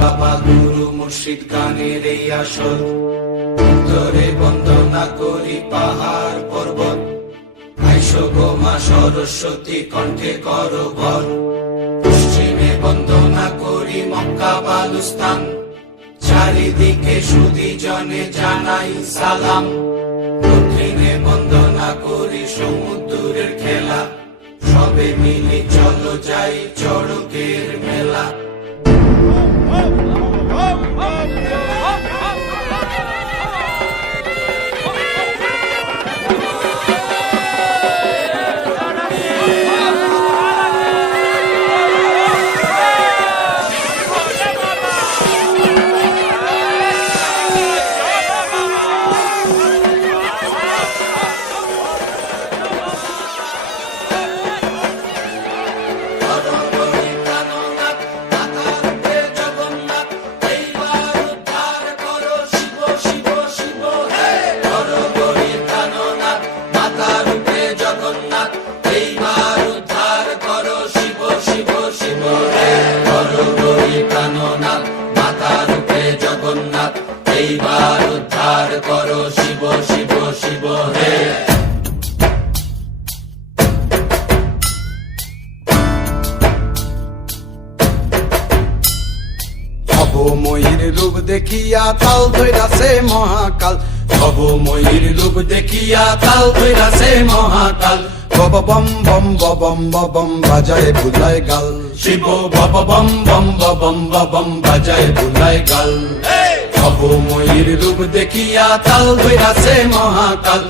বাবা গুরু মুর্শিদ গানের এই আসর, উত্তরে বন্দনা করি পাহাড় পর্বত, আইসো গো মা সরস্বতী কণ্ঠে করো ভর। পশ্চিমে বন্দনা করি মক্কা বালুস্তান, চারিদিকে সুধী জনে জানাই সালাম। দক্ষিণে বন্দনা করি সমুদ্রের খেলা, সবে মিলে চলো যাই চড়কের মেলা। এইবার উদ্ধার করো শিব শিব শিব হে। ভবময়ীর রূপ দেখিয়া তাল ধইরাছে মহাকাল, ভবময়ীর রূপ দেখিয়া তাল ধইরাছে মহাকাল। বব বম বম বম বম বাজায় বুলায় গাল, শিব বব বম বম বম বম বাজায় বুলায় গাল। ভবময়ীর রূপ দেখিয়া তাল ধইরাছে মহাকাল।